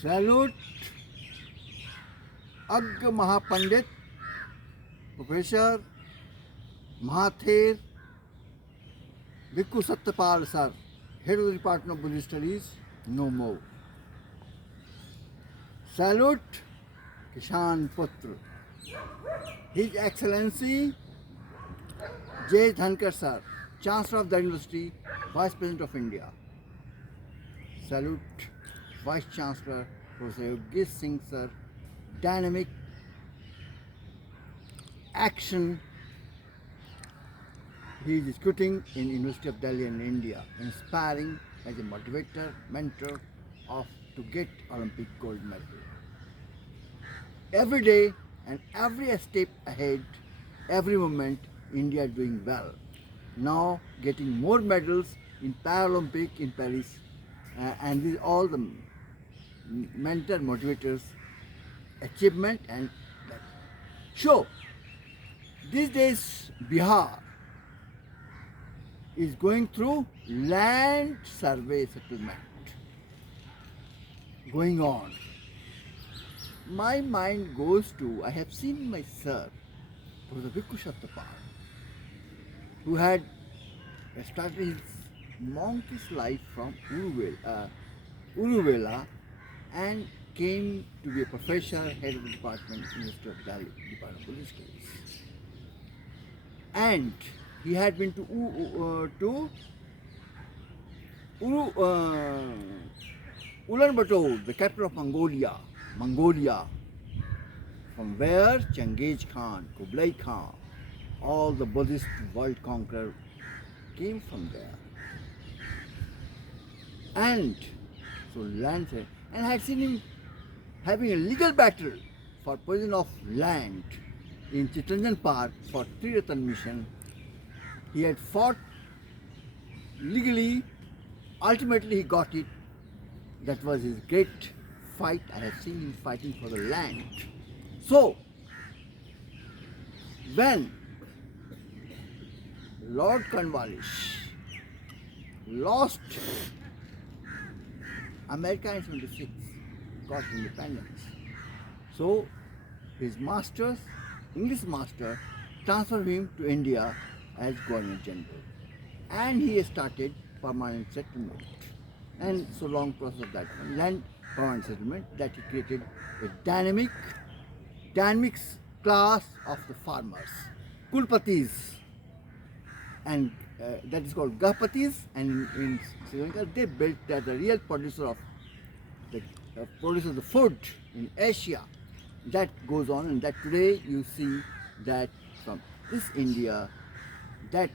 Salute Agga Mahapandit, Professor Mahathir Bhikkhu Satyapal Sir, Head of the Department of Buddhist Studies, no more. Salute Kishan Putra, His Excellency J. Dhankar Sir, Chancellor of the University, Vice President of India. Salute Vice Chancellor Professor Yogesh Singh Sir, dynamic action he is discussing in University of Delhi in India, inspiring as a motivator, mentor of to get Olympic gold medal. Every day and every step ahead, every moment, India is doing well. Now getting more medals in Paralympic in Paris, and these all the mentor motivators achievement and that. So these days Bihar is going through land survey settlement going on. My mind goes to, I have seen my sir, Professor Bhikkhu Satyapal, who had started his monk's life from Uruvela and came to be a professor, head of the department, University of Delhi, Department of Buddhist Studies. And he had been to Ulaanbaatar, the capital of Mongolia, from where Genghis Khan, Kublai Khan, all the Buddhist world conqueror came from there. And so land, and I had seen him having a legal battle for possession of land in Chittaranjan Park for Triratan mission. He had fought legally, ultimately he got it. That was his great fight. I have seen him fighting for the land. So, when Lord Cornwallis lost America in 1976, got independence. So his masters, English master, transferred him to India as Governor General. And he started permanent settlement. And so long process of that one, land permanent settlement, that he created a dynamic class of the farmers, Kulpatis, and that is called Gapatis, and in Sri Lanka they built as the real producer of the food in Asia. That goes on, and that today you see that from this India, that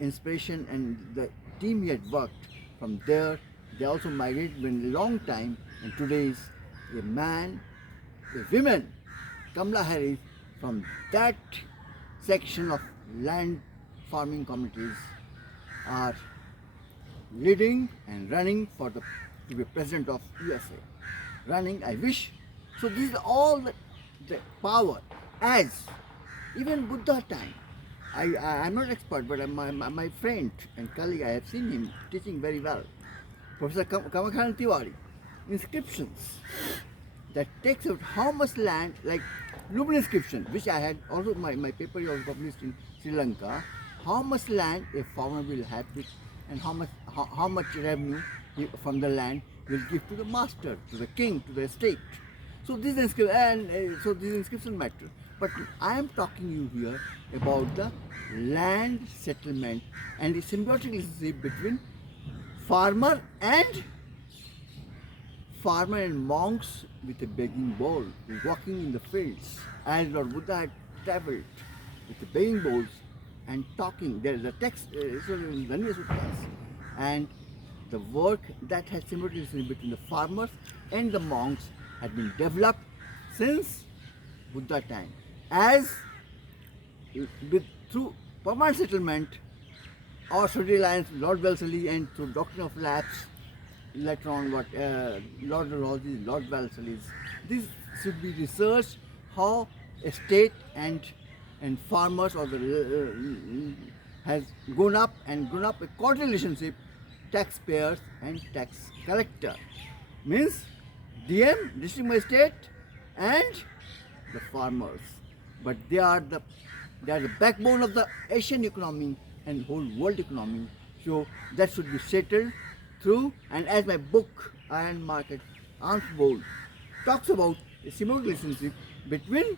inspiration and the team he had worked from there, they also migrated in a long time, and today is a women, Kamala Harris, from that section of land farming communities are leading and running for to be president of USA. Running, I wish. So these are all the power. As even Buddha time, I'm not expert, but my friend and colleague, I have seen him teaching very well. Professor Kamakhan Tiwari, inscriptions that takes out how much land, like Lumbini inscription, which I had also, my paper was published in Sri Lanka, how much land a farmer will have with, and how much revenue from the land will give to the master, to the king, to the state. So these inscriptions matter. But I am talking you here about the land settlement and the symbiotic relationship between farmer and monks with a begging bowl, walking in the fields, as Lord Buddha had traveled with the begging bowls and talking. There is a text in Vaniya Sutras, and the work that has simultaneously between the farmers and the monks had been developed since Buddha time. As through permanent settlement or Study Alliance, Lord Wellesley, and through Doctrine of Lapse, later on Lord Dalhousie, Lord Wellesley's, this should be researched how a state and farmers or the has grown up a court relationship, taxpayers and tax collector. Means DM, district magistrate, and the farmers. But they are the backbone of the Asian economy and whole world economy. So that should be settled through. And as my book Iron Market Arms Bold talks about a similar relationship between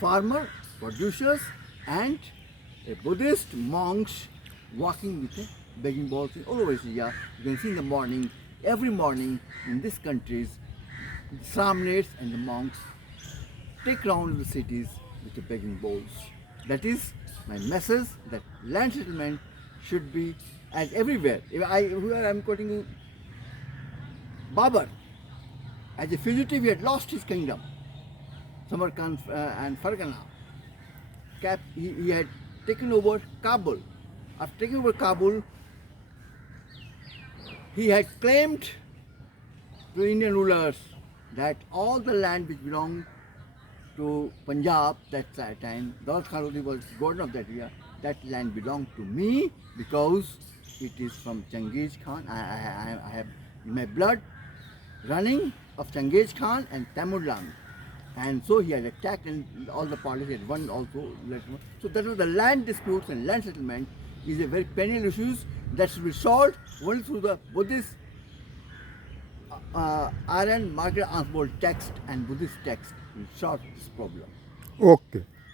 farmer, producers, and a Buddhist monks walking with a begging bowls in all over Asia. You can see in the morning, every morning in these countries, the Samnets and the monks take round the cities with the begging bowls. That is my message, that land settlement should be as everywhere. Here I am quoting you, Babur, as a fugitive, he had lost his kingdom, Samarkand and Fargana. He had taken over Kabul. After taking over Kabul, he had claimed to Indian rulers that all the land which belonged to Punjab that time, Daulat Khan Lodi was governor of that area, that land belonged to me because it is from Genghis Khan. I have in my blood running of Genghis Khan and Tamerlane. And so he had attacked, and all the parties had won also. So that was the land disputes and land settlement is a very perennial issue that should be solved only through the Buddhist Iron Market Arms Bold text and Buddhist text will solve this problem. Okay.